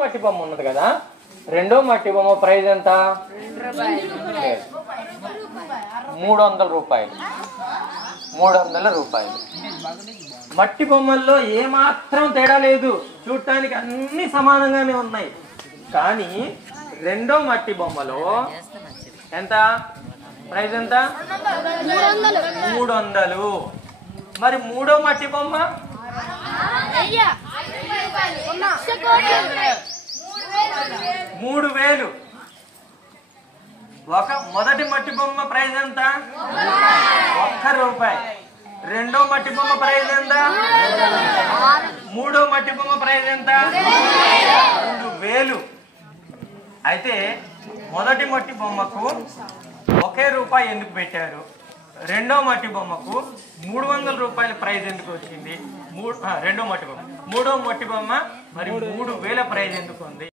మట్టి బొమ్మ ఉన్నది కదా, రెండో మట్టి బొమ్మ ప్రైజ్ ఎంత? 300 రూపాయలు. 300 రూపాయలు. మట్టి బొమ్మల్లో ఏమాత్రం తేడా లేదు, చూడటానికి అన్ని సమానంగానే ఉన్నాయి. కానీ రెండో మట్టి బొమ్మలో ఎంత ప్రైజ్? ఎంత? 300. మరి మూడో మట్టి బొమ్మ 3000. మొదటి మట్టి బొమ్మ ప్రైజ్ ఎంత? 1 రూపాయి. రెండో మట్టి బొమ్మ ప్రైజ్ ఎంత? మూడో మట్టి బొమ్మ ప్రైజ్ ఎంత? 2000. అయితే మొదటి మట్టి బొమ్మకు 1 రూపాయి ఎందుకు పెట్టారు? రెండో మట్టి బొమ్మకు 300 రూపాయల ప్రైజ్ ఎందుకు వచ్చింది? రెండో మట్టి బొమ్మ. మూడో మట్టి బొమ్మ మరి 3000 ప్రైజ్ ఎందుకు ఉంది?